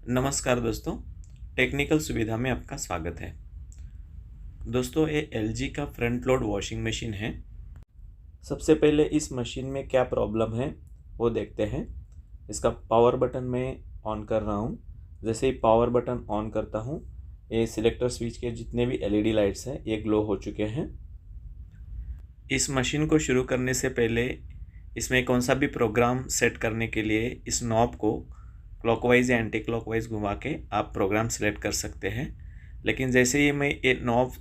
नमस्कार दोस्तों, टेक्निकल सुविधा में आपका स्वागत है। दोस्तों, ये एलजी का फ्रंट लोड वॉशिंग मशीन है। सबसे पहले इस मशीन में क्या प्रॉब्लम है वो देखते हैं। इसका पावर बटन मैं ऑन कर रहा हूँ। जैसे ही पावर बटन ऑन करता हूँ, ये सिलेक्टर स्विच के जितने भी एलईडी लाइट्स हैं ये ग्लो हो चुके हैं। इस मशीन को शुरू करने से पहले इसमें कौन सा भी प्रोग्राम सेट करने के लिए इस नॉब को क्लॉकवाइज या एंटी क्लॉकवाइज घुमा के आप प्रोग्राम सेलेक्ट कर सकते हैं। लेकिन जैसे ही मैं ये नॉब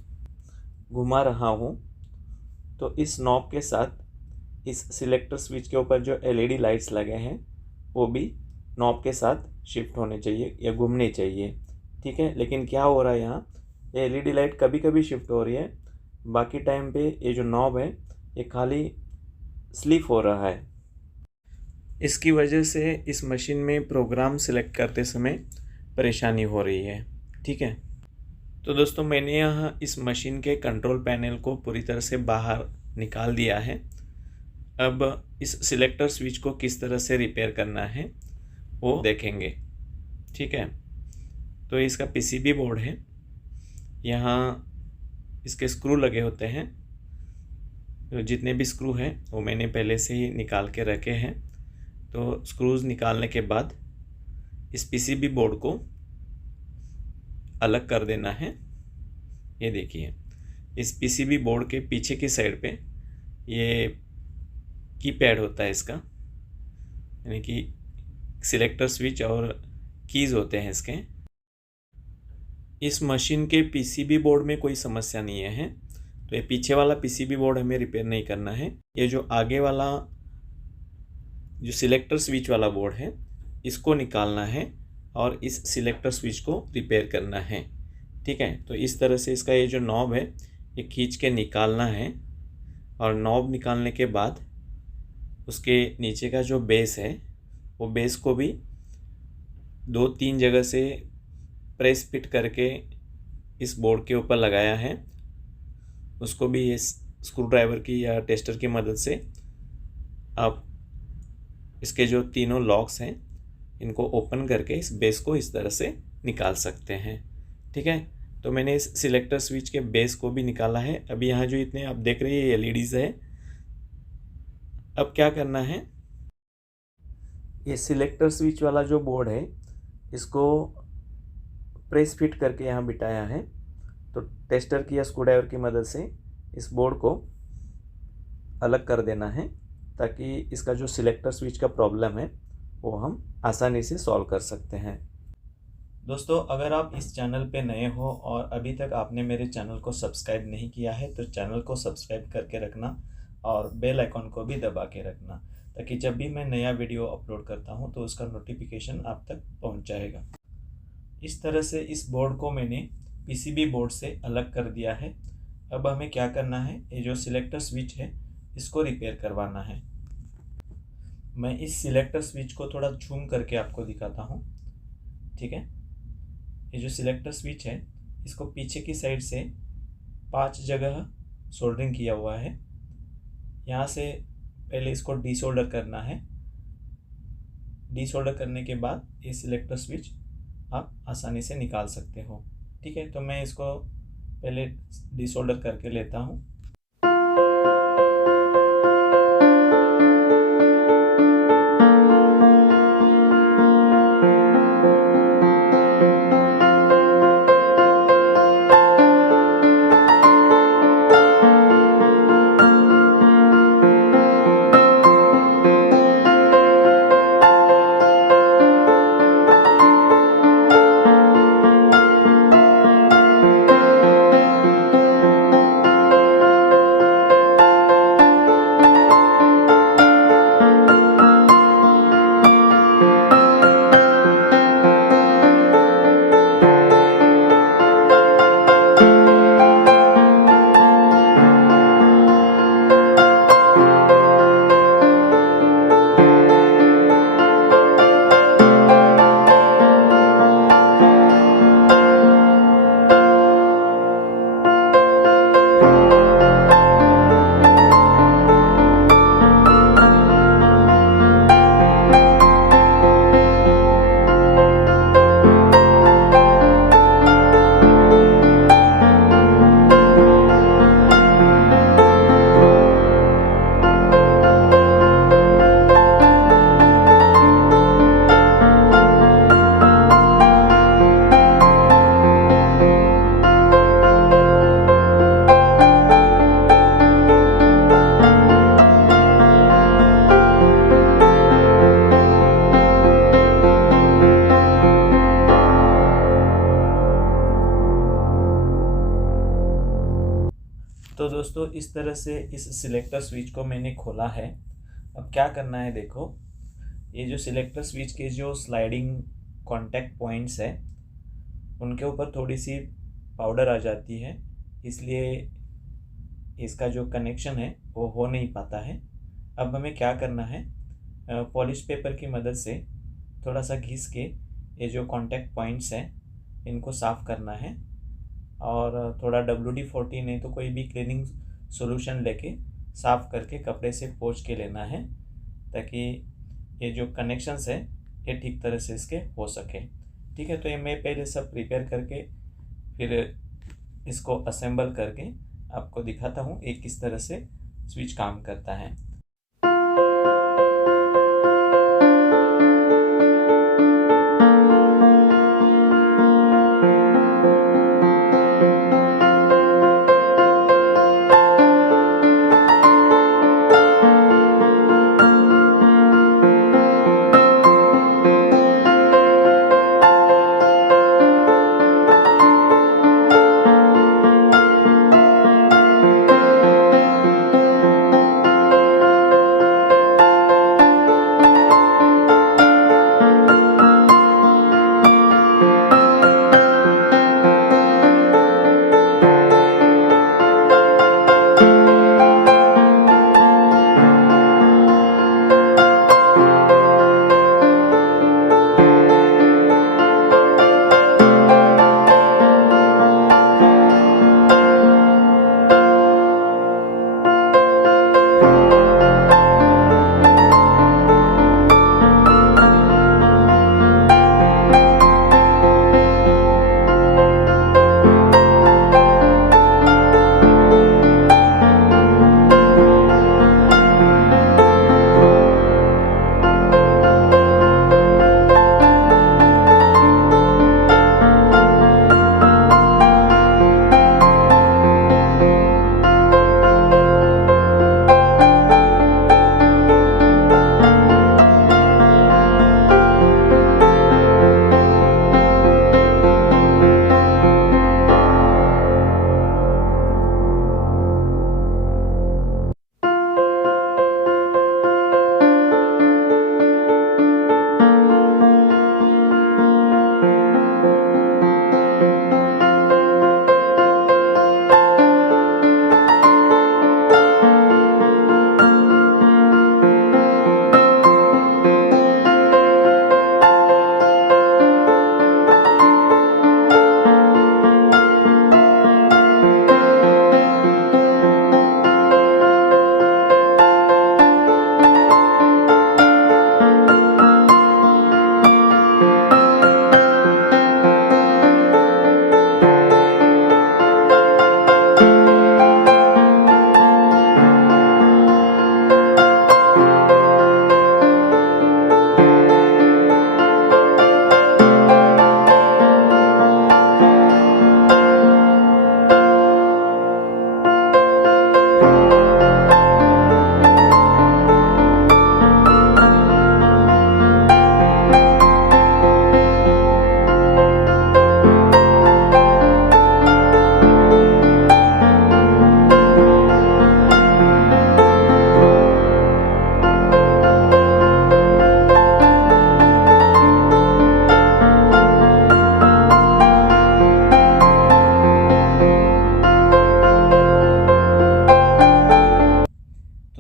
घुमा रहा हूँ तो इस नॉब के साथ इस सिलेक्टर स्विच के ऊपर जो एलईडी लाइट्स लगे हैं वो भी नॉब के साथ शिफ्ट होने चाहिए या घूमने चाहिए। ठीक है, लेकिन क्या हो रहा है यहाँ, ये एलईडी लाइट कभी कभी शिफ्ट हो रही है, बाकी टाइम पे ये जो नॉब है ये खाली स्लीप हो रहा है। इसकी वजह से इस मशीन में प्रोग्राम सिलेक्ट करते समय परेशानी हो रही है। ठीक है, तो दोस्तों मैंने यहाँ इस मशीन के कंट्रोल पैनल को पूरी तरह से बाहर निकाल दिया है। अब इस सिलेक्टर स्विच को किस तरह से रिपेयर करना है वो देखेंगे। ठीक है, तो इसका पीसीबी बोर्ड है, यहाँ इसके स्क्रू लगे होते हैं। तो जितने भी स्क्रू हैं वो मैंने पहले से ही निकाल के रखे हैं। तो स्क्रूज निकालने के बाद इस पीसीबी बोर्ड को अलग कर देना है। ये देखिए, इस पीसीबी बोर्ड के पीछे की साइड पे ये कीपैड होता है इसका, यानी कि सिलेक्टर स्विच और कीज़ होते हैं इसके। इस मशीन के पीसीबी बोर्ड में कोई समस्या नहीं है, तो ये पीछे वाला पीसीबी बोर्ड हमें रिपेयर नहीं करना है। ये जो आगे वाला जो सिलेक्टर स्विच वाला बोर्ड है इसको निकालना है और इस सिलेक्टर स्विच को रिपेयर करना है। ठीक है, तो इस तरह से इसका ये जो नॉब है ये खींच के निकालना है, और नॉब निकालने के बाद उसके नीचे का जो बेस है वो बेस को भी 2-3 जगह से प्रेस फिट करके इस बोर्ड के ऊपर लगाया है। उसको भी ये स्क्रू ड्राइवर की या टेस्टर की मदद से आप इसके जो तीनों लॉक्स हैं इनको ओपन करके इस बेस को इस तरह से निकाल सकते हैं। ठीक है, तो मैंने इस सिलेक्टर स्विच के बेस को भी निकाला है। अभी यहाँ जो इतने आप देख रहे हैं एलईडीज़ है। अब क्या करना है, ये सिलेक्टर स्विच वाला जो बोर्ड है इसको प्रेस फिट करके यहाँ बिठाया है। तो टेस्टर की या स्क्रू ड्राइवर की मदद से इस बोर्ड को अलग कर देना है, ताकि इसका जो सिलेक्टर स्विच का प्रॉब्लम है वो हम आसानी से सॉल्व कर सकते हैं। दोस्तों, अगर आप इस चैनल पे नए हो और अभी तक आपने मेरे चैनल को सब्सक्राइब नहीं किया है तो चैनल को सब्सक्राइब करके रखना और बेल आइकॉन को भी दबा के रखना, ताकि जब भी मैं नया वीडियो अपलोड करता हूँ तो उसका नोटिफिकेशन आप तक पहुँच जाएगा। इस तरह से इस बोर्ड को मैंने पीसीबी बोर्ड से अलग कर दिया है। अब हमें क्या करना है, ये जो सिलेक्टर स्विच है इसको रिपेयर करवाना है। मैं इस सिलेक्टर स्विच को थोड़ा झूम करके आपको दिखाता हूँ। ठीक है, ये जो सिलेक्टर स्विच है इसको पीछे की साइड से 5 जगह सोल्डरिंग किया हुआ है। यहाँ से पहले इसको डीसोल्डर करना है। डीसोल्डर करने के बाद ये सिलेक्टर स्विच आप आसानी से निकाल सकते हो। ठीक है, तो मैं इसको पहले डीसोल्डर करके लेता हूँ। दोस्तों इस तरह से इस सिलेक्टर स्विच को मैंने खोला है। अब क्या करना है, देखो ये जो सिलेक्टर स्विच के जो स्लाइडिंग कॉन्टैक्ट पॉइंट्स है उनके ऊपर थोड़ी सी पाउडर आ जाती है, इसलिए इसका जो कनेक्शन है वो हो नहीं पाता है। अब हमें क्या करना है, पॉलिश पेपर की मदद से थोड़ा सा घिस के ये जो कॉन्टैक्ट पॉइंट्स हैं इनको साफ़ करना है और थोड़ा WD-40 नहीं तो कोई भी क्लीनिंग सॉल्यूशन लेके साफ़ करके कपड़े से पोंछ के लेना है, ताकि ये जो कनेक्शंस है ये ठीक तरह से इसके हो सके। ठीक है, तो ये मैं पहले सब प्रिपेयर करके फिर इसको असेंबल करके आपको दिखाता हूँ ये किस तरह से स्विच काम करता है।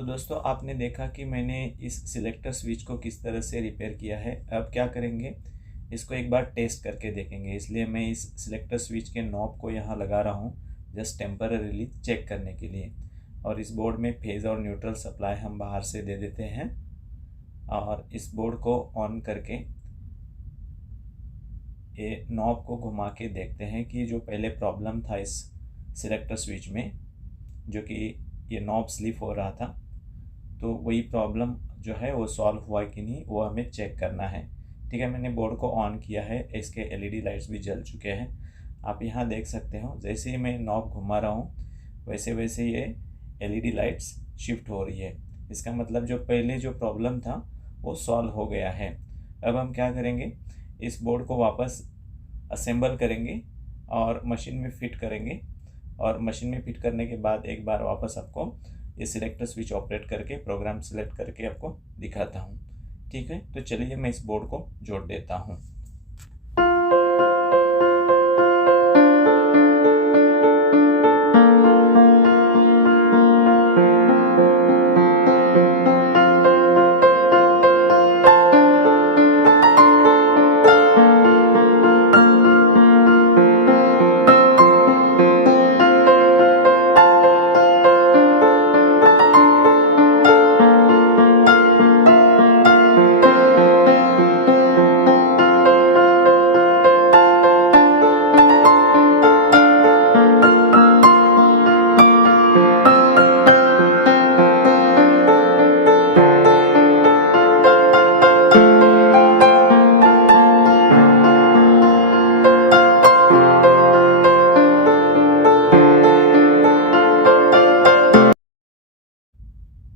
दोस्तों आपने देखा कि मैंने इस सिलेक्टर स्विच को किस तरह से रिपेयर किया है। अब क्या करेंगे, इसको एक बार टेस्ट करके देखेंगे, इसलिए मैं इस सिलेक्टर स्विच के नॉब को यहाँ लगा रहा हूँ जस्ट टेम्पररीली चेक करने के लिए। और इस बोर्ड में फेज़ और न्यूट्रल सप्लाई हम बाहर से दे देते हैं और इस बोर्ड को ऑन करके ये नॉब को घुमा के देखते हैं कि जो पहले प्रॉब्लम था इस सिलेक्टर स्विच में, जो कि ये नॉब स्लिप हो रहा था, तो वही प्रॉब्लम जो है वो सॉल्व हुआ कि नहीं वो हमें चेक करना है। ठीक है, मैंने बोर्ड को ऑन किया है, इसके LED लाइट्स भी जल चुके हैं। आप यहाँ देख सकते हो, जैसे ही मैं नॉब घुमा रहा हूँ वैसे वैसे ये LED लाइट्स शिफ्ट हो रही है। इसका मतलब जो पहले जो प्रॉब्लम था वो सॉल्व हो गया है। अब हम क्या करेंगे, इस बोर्ड को वापस असेंबल करेंगे और मशीन में फिट करेंगे और मशीन में फिट करने के बाद एक बार वापस आपको ये सिलेक्टर स्विच ऑपरेट करके प्रोग्राम सिलेक्ट करके आपको दिखाता हूँ। ठीक है, तो चलिए मैं इस बोर्ड को जोड़ देता हूँ।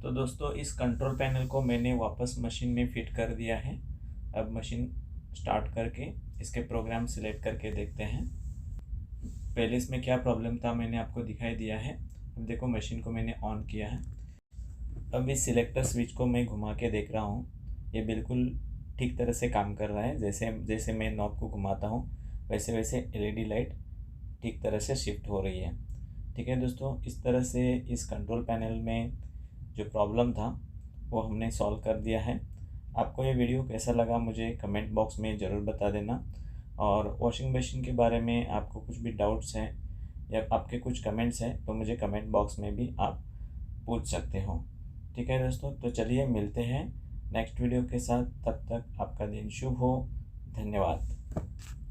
तो दोस्तों इस कंट्रोल पैनल को मैंने वापस मशीन में फिट कर दिया है। अब मशीन स्टार्ट करके इसके प्रोग्राम सिलेक्ट करके देखते हैं। पहले इसमें क्या प्रॉब्लम था मैंने आपको दिखाई दिया है। अब देखो मशीन को मैंने ऑन किया है। अब इस सिलेक्टर स्विच को मैं घुमा के देख रहा हूँ, ये बिल्कुल ठीक तरह से काम कर रहा है। जैसे जैसे मैं नॉब को घुमाता हूँ वैसे वैसे एलईडी लाइट ठीक तरह से शिफ्ट हो रही है। ठीक है दोस्तों, इस तरह से इस कंट्रोल पैनल में जो प्रॉब्लम था वो हमने सॉल्व कर दिया है। आपको ये वीडियो कैसा लगा मुझे कमेंट बॉक्स में ज़रूर बता देना। और वॉशिंग मशीन के बारे में आपको कुछ भी डाउट्स हैं या आपके कुछ कमेंट्स हैं तो मुझे कमेंट बॉक्स में भी आप पूछ सकते हो। ठीक है दोस्तों, तो चलिए मिलते हैं नेक्स्ट वीडियो के साथ। तब तक आपका दिन शुभ हो। धन्यवाद।